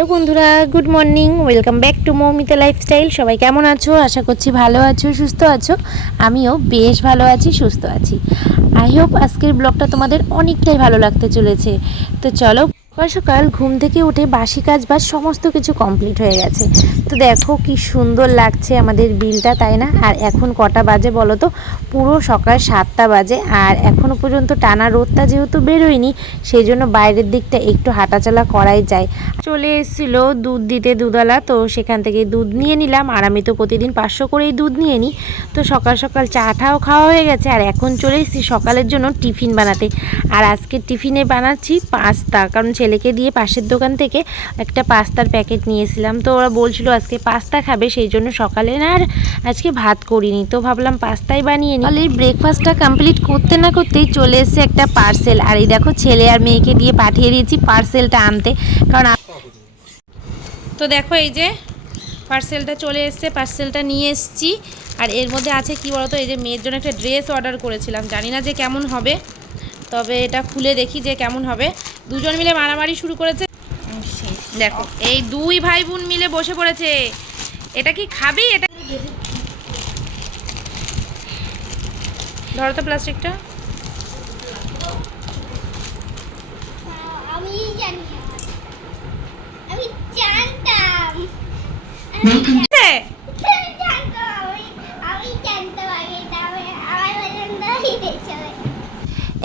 Hello বন্ধুরা, good morning, welcome back to Moumita lifestyle. সবাই কেমন আছো? আশা করছি ভালো আছো, সুস্থ আছো। আমিও বেশ ভালো আছি, সুস্থ আছি। আই হোপ আজকের ব্লগটা তোমাদের অনেকটাই ভালো লাগতে চলেছে। তো চলো, সকাল সকাল ঘুম থেকে উঠে বাসি কাজ বাজ সমস্ত কিছু কমপ্লিট হয়ে গেছে। তো দেখো কি সুন্দর লাগছে আমাদের বিলটা, তাই না? আর এখন কটা বাজে বলো তো? পুরো সকাল 7টা বাজে। আর এখনও পর্যন্ত টানা রোদটা যেহেতু বেরোয়নি, সেই জন্য বাইরের দিকটা একটু হাঁটাচলা করাই যায়। চলে এসেছিল দুধ দিতে দুধওয়ালা, তো সেখান থেকে দুধ নিয়ে নিলাম। আর আমি তো প্রতিদিন 500 করেই দুধ নিয়ে নিই। তো সকাল সকাল চাটাও খাওয়া হয়ে গেছে। আর এখন চলে এসেছি সকালের জন্য টিফিন বানাতে। আর আজকে টিফিনে বানাচ্ছি পাস্তা, কারণ ছেলেকে দিয়ে পাশের দোকান থেকে একটা পাস্তার প্যাকেট নিয়েছিলাম। তো ওরা বলছিল আজকে পাস্তা খাবে, সেই জন্য সকালে না আর আজকে ভাত করিনি। তো ভাবলাম পাস্তাই বানিয়ে নিই। তাহলে ব্রেকফাস্টটা কমপ্লিট করতে না করতেই চলে এসেছে একটা পার্সেল। আর এই দেখো, ছেলে আর মেয়েকে দিয়ে পাঠিয়ে দিয়েছি পার্সেলটা আনতে, কারণ তো দেখো এই যে পার্সেলটা চলে এসছে, পার্সেলটা নিয়ে এসছি। আর এর মধ্যে আছে কি বলতো, এই যে মেয়ের জন্য একটা ড্রেস অর্ডার করেছিলাম, জানি না যে কেমন হবে, তবে এটা খুলে দেখি যে কেমন হবে। দুজন মিলে মারামারি শুরু করেছে। দেখো এই দুই ভাই বোন মিলে বসে পড়েছে। এটা কি খাবি? এটা ধরো তো প্লাস্টিকটা। আমি জানতাম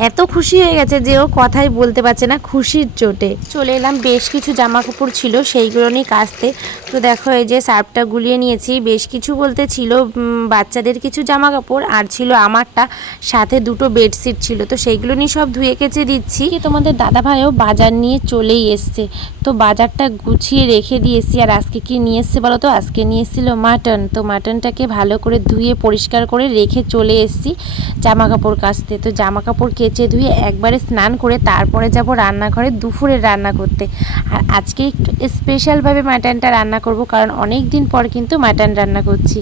এত খুশি হয়ে গেছে যে ও কথাই বলতে পারছে না খুশির চোটে। চলে এলাম, বেশ কিছু জামা কাপড় ছিল সেইগুলো নিয়ে কাচতে। তো দেখো এই যে সার্ফটা গুলিয়ে নিয়েছি। বেশ কিছু বলতে ছিল বাচ্চাদের কিছু জামা কাপড়, আর ছিল আমারটা, সাথে দুটো বেডশিট ছিল। তো সেইগুলো নিয়ে সব ধুয়ে কেচে দিচ্ছি। তোমাদের দাদা ভাইও বাজার নিয়ে চলেই এসছে, তো বাজারটা গুছিয়ে রেখে দিয়েছি। আর আজকে কি নিয়ে এসছে বলো তো? আজকে নিয়ে এসেছিলো মাটন। তো মাটনটাকে ভালো করে ধুয়ে পরিষ্কার করে রেখে চলে এসেছি জামা কাপড় কাচতে। তো জামা কাপড় কেচে ধুয়ে একবারে স্নান করে তারপরে যাব রান্নাঘরে দুপুরে রান্না করতে। আর আজকে একটু স্পেশালভাবে মাটনটা রান্না করব, কারণ অনেক দিন পর কিন্তু মাটন রান্না করছি।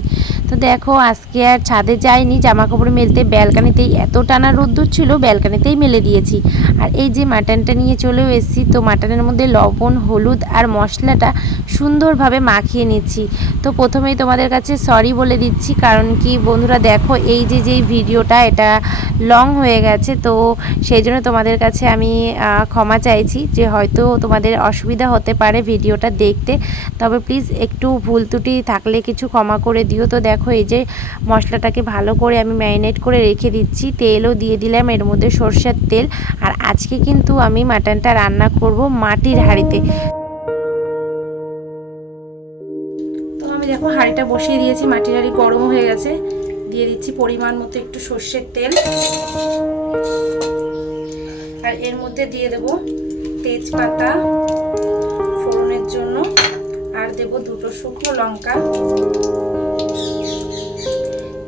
তো দেখো আজকে আর ছাদে যাইনি জামা কাপড় মেলতে, ব্যালকানিতেই এত টানা রোদ্দুর ছিল, ব্যালকানিতেই মেলে দিয়েছি। আর এই যে মাটনটা নিয়ে চলেও এসেছি। তো মাটনের মধ্যে লবণ, হলুদ আর মশলাটা সুন্দরভাবে মাখিয়ে নিচ্ছি। তো প্রথমেই তোমাদের কাছে সরি বলে দিচ্ছি, কারণ কি বন্ধুরা দেখো এই যে ভিডিওটা এটা লং হয়ে গেছে। তো সেই জন্য তোমাদের কাছে আমি ক্ষমা চাইছি যে হয়তো তোমাদের অসুবিধা হতে পারে ভিডিওটা দেখতে, তবে প্লিজ একটু ভুল ত্রুটি থাকলে কিছু ক্ষমা করে দিও। তো দেখো এই যে মশলাটাকে ভালো করে আমি ম্যারিনেট করে রেখে দিচ্ছি। তেলও দিয়ে দিলাম এর মধ্যে, সরষের তেল। আর আজকে কিন্তু আমি মাটনটা রান্না করব মাটির হাঁড়িতে। তো আমি দেখো হাঁড়িটা বসিয়ে দিয়েছি, মাটির হাঁড়ি গরম হয়ে গেছে। দিয়ে দিচ্ছি পরিমাণ মতো একটু সর্ষের তেল। আর এর মধ্যে দিয়ে দেব তেজপাতা ফোড়নের জন্য, আর দেব দুটো শুকনো লঙ্কা।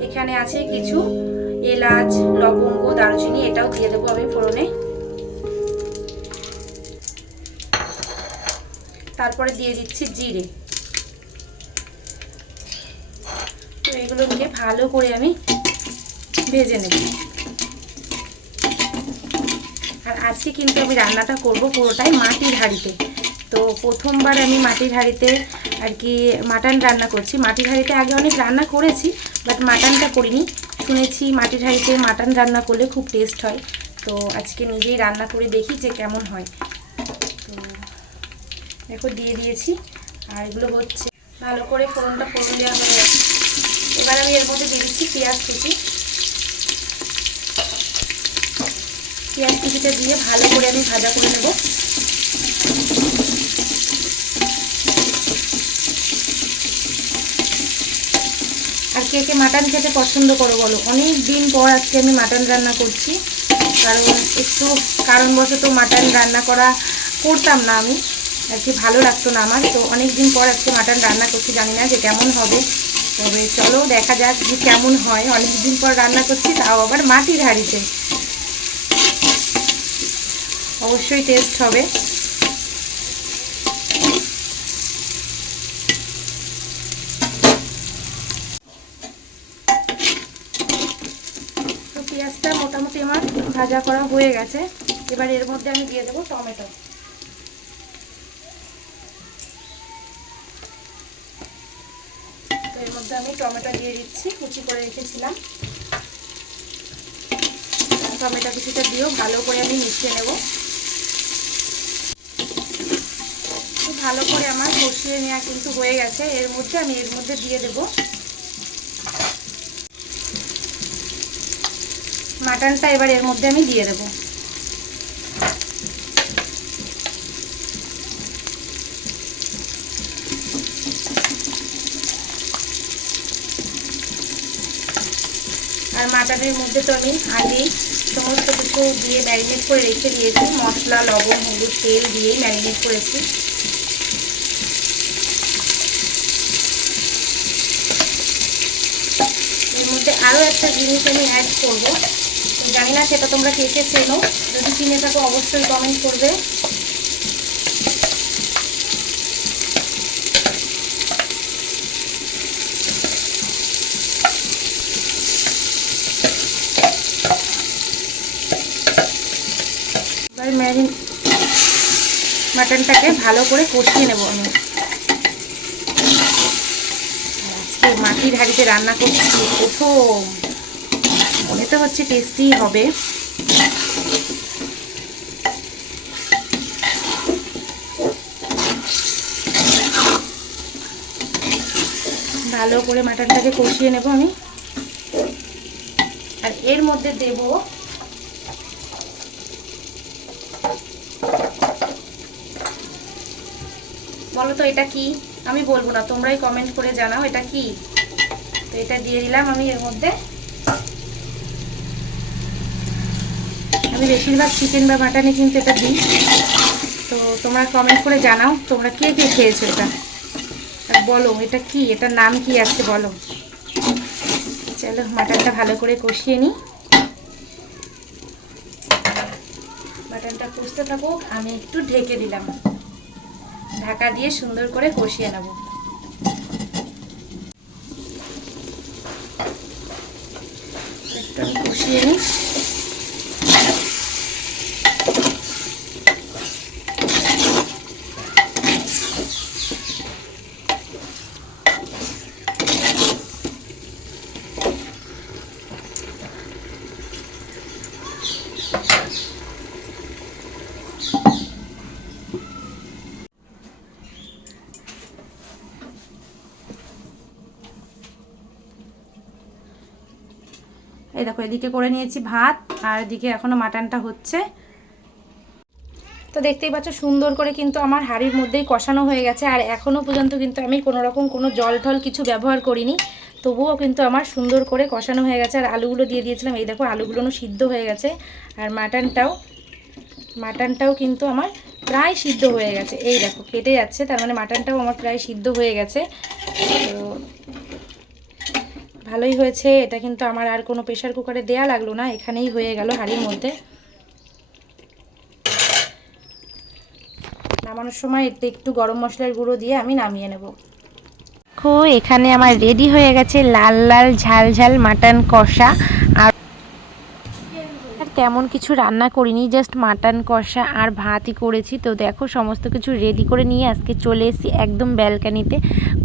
এখানে আছে কিছু এলাচ, লবঙ্গ, দারুচিনি, এটাও দিয়ে দেবো আমি ফোড়নে। তারপরে দিয়ে দিচ্ছি জিরে। তো এগুলো দিয়ে ভালো করে আমি ভেজে নেব। আর আজকে কিন্তু আমি রান্নাটা করব পুরোটাই মাটির হাঁড়িতে। তো প্রথমবার আমি মাটির হাঁড়িতে আর কি মাটন রান্না করছি। মাটির হাঁড়িতে আগে অনেক রান্না করেছি, বাট মাটনটা করিনি। শুনেছি মাটির হাঁড়িতে মাটন রান্না করলে খুব টেস্ট হয়। তো আজকে নিজেই রান্না করে দেখি যে কেমন হয়। তো দেখো দিয়ে দিয়েছি। আর এগুলো হচ্ছে ভালো করে ফোড়ন দেওয়া হয়ে গেছে। এবার আমি এর মধ্যে দিয়ে দিচ্ছি পেঁয়াজ কুচি। পেঁয়াজ কুচিটা দিয়ে ভালো করে আমি ভাজা করে নেব। আর কে কে মাটন খেতে পছন্দ করো বলো? অনেক দিন পর আজকে আমি মাটন রান্না করছি, কারণ একটু কারণবশত মাটন রান্না করতাম না আমি আর কি, ভালো লাগতো না আমার। তো অনেক দিন পর আজকে মাটন রান্না করছি, জানি না যে কেমন হবে, তবে চলো দেখা যাক যে কেমন হয়। অনেক দিন পর রান্না করছি, তাও আবার মাটির হাঁড়িতে, অবশ্যই টেস্ট হবে। তো পেঁয়াজটা মোটামুটি আমার ভাজা করা হয়ে গেছে। এবার এর মধ্যে আমি দিয়ে দেবো টমেটো। মধ্যে আমি টমেটো দিয়ে দিচ্ছি, কুচি করে রেখেছিলাম। টমেটো কিছুটা দিয়েও ভালো করে আমি মিশিয়ে নেব। ভালো করে আমার কষিয়ে নেওয়া কিন্তু হয়ে গেছে। এর মধ্যে দিয়ে দেব মাটনটা। এবার এর মধ্যে আমি দিয়ে দেব। আর মাটনের মধ্যে তো আমি আগেই সমস্ত কিছু দিয়ে ম্যারিনেট করে রেখে দিয়েছি, মশলা, লবণ, হলুদ, তেল দিয়েই ম্যারিনেট করেছি। এর মধ্যে আরও একটা জিনিস আমি অ্যাড করব, জানি না সেটা তোমরা কে কে চেনো, যদি চিনে থাকো অবশ্যই কমেন্ট করবে। মাটনটাকে ভালো করে কষিয়ে নেব আমি। আজকে মাটির হাঁড়িতে রান্না করছি প্রথম, মনে তো হচ্ছে টেস্টি হবে। ভালো করে মাটনটাকে কষিয়ে নেব আমি। আর এর মধ্যে দেব বলো তো এটা কি? আমি বলবো না, তোমরাই কমেন্ট করে জানাও এটা কি। তো এটা দিয়ে দিলাম আমি এর মধ্যে। আমি বেশিরভাগ চিকেন বা মাটনে কিন্তু এটা দিই। তো তোমরা কমেন্ট করে জানাও তোমরা কে কে খেয়েছো এটা, আর বলো এটা কি, এটার নাম কি আছে বলো। চলো মাটনটা ভালো করে কষিয়ে নিই। মাটনটা কষতে থাকুক, আমি একটু ঢেকে দিলাম। ঢাকা দিয়ে সুন্দর করে কষিয়ে নেব। একটু আমি কষিয়ে নিই। এই দেখো এদিকে করে নিয়েছি ভাত, আর এদিকে এখনো মাটনটা হচ্ছে। তো দেখতেই পাচ্ছ সুন্দর করে কিন্তু আমার হাঁড়ির মধ্যেই কষানো হয়ে গেছে। আর এখনও পর্যন্ত কিন্তু আমি কোনো রকম কোনো জল টল কিছু ব্যবহার করিনি, তবুও কিন্তু আমার সুন্দর করে কষানো হয়ে গেছে। আর আলুগুলো দিয়ে দিয়েছিলাম, এই দেখো আলুগুলোও সিদ্ধ হয়ে গেছে। আর মাটনটাও কিন্তু আমার প্রায় সিদ্ধ হয়ে গেছে। এই দেখো কেটে যাচ্ছে, তার মানে মাটনটাও আমার প্রায় সিদ্ধ হয়ে গেছে। তো ভালোই হয়েছে এটা, কিন্তু আমার আর কোনো প্রেশার কুকারে দেয়া লাগলো না, এখানেই হয়ে গেল হাঁড়ির মধ্যে। নামানোর সময় এতে একটু গরম মশলার গুঁড়ো দিয়ে আমি নামিয়ে নেব। এখানে আমার রেডি হয়ে গেছে লাল লাল ঝাল ঝাল মাটন কষা। আর তেমন কিছু রান্না করিনি, জাস্ট মাটন কষা আর ভাতই করেছি। তো দেখো সমস্ত কিছু রেডি করে নিয়ে আজকে চলে এসেছি একদম ব্যালকানিতে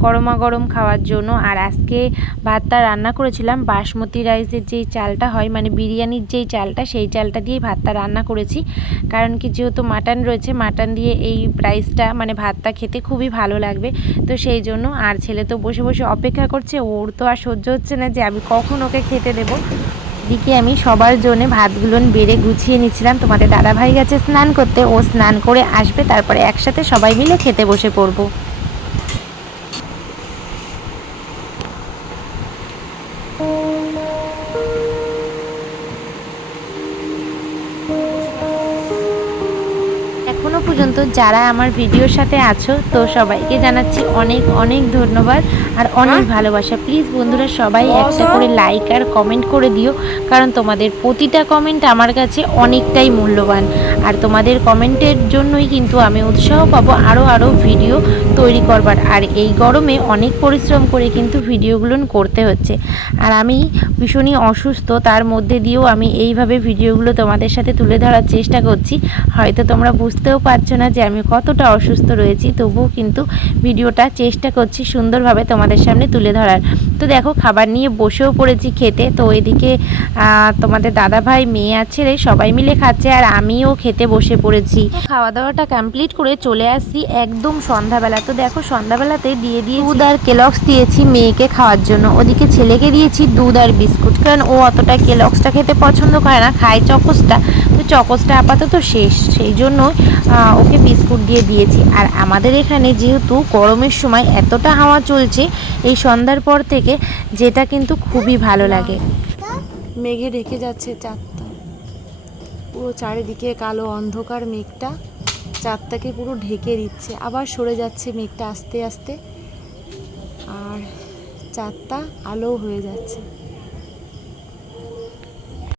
গরমা গরম খাওয়ার জন্য। আর আজকে ভাতটা রান্না করেছিলাম বাসমতি রাইসের যেই চালটা হয়, মানে বিরিয়ানির যেই চালটা, সেই চালটা দিয়েই ভাতটা রান্না করেছি। কারণ কি যেহেতু মাটন রয়েছে, মাটন দিয়ে এই রাইসটা মানে ভাতটা খেতে খুবই ভালো লাগবে। তো সেই জন্য, আর ছেলে তো বসে বসে অপেক্ষা করছে, ওর তো আর সহ্য হচ্ছে না যে আমি কখন ওকে খেতে দেবো। দিকে আমি সবার জন্য ভাতগুলো বেড়ে গুছিয়ে নিচ্ছিলাম। তোমাদের দাদাভাই গেছে স্নান করতে, ও স্নান করে আসবে, তারপরে একসাথে সবাই মিলে খেতে বসে পড়বো। এখনো পর্যন্ত যারা আমার ভিডিওর সাথে আছো, তো সবাইকে জানাচ্ছি অনেক অনেক ধন্যবাদ আর অনেক ভালোবাসা। প্লিজ বন্ধুরা সবাই একটা করে লাইক আর কমেন্ট করে দিও, কারণ তোমাদের প্রতিটা কমেন্ট আমার কাছে অনেকটাই মূল্যবান। আর তোমাদের কমেন্টের জন্যই কিন্তু আমি উৎসাহ পাবো আরও ভিডিও তৈরি করবার। আর এই গরমে অনেক পরিশ্রম করে কিন্তু ভিডিওগুলো করতে হচ্ছে। আর আমি ভীষণই অসুস্থ, তার মধ্যে দিয়েও আমি এইভাবে ভিডিওগুলো তোমাদের সাথে তুলে ধরার চেষ্টা করছি। হয়তো তোমরা বুঝতেও পারছো না যে যে আমি কতটা অসুস্থ রয়েছি, তবুও কিন্তু ভিডিওটা চেষ্টা করছি সুন্দরভাবে তোমাদের সামনে তুলে ধরার। তো দেখো খাবার নিয়ে বসেও পড়েছি খেতে। তো এদিকে তোমাদের দাদা ভাই, মেয়ে আর ছেলে সবাই মিলে খাচ্ছে, আর আমিও খেতে বসে পড়েছি। তো খাওয়া দাওয়াটা কমপ্লিট করে চলে আসছি একদম সন্ধ্যাবেলা। তো দেখো সন্ধ্যাবেলাতে দিয়ে দুধ আর কেলক্স দিয়েছি মেয়েকে খাওয়ার জন্য, ওদিকে ছেলেকে দিয়েছি দুধ আর বিস্কুট, কারণ ও অতটা কেলক্সটা খেতে পছন্দ করে না, খায় চকোসটা। তো চকোসটা আপাতত শেষ, সেই জন্য ওকে বিস্কুট দিয়ে দিয়েছি। আর আমাদের এখানে যেহেতু গরমের সময় এতটা হাওয়া চলছে এই সন্ধ্যার পর থেকে, যেটা কিন্তু খুবই ভালো লাগে। মেঘে ঢেকে যাচ্ছে চাঁদটা, পুরো চারিদিকে কালো অন্ধকার মেঘটা চাঁদটাকে পুরো ঢেকে দিচ্ছে, আবার সরে যাচ্ছে মেঘটা আস্তে আস্তে, আর চাঁদটা আলো হয়ে যাচ্ছে।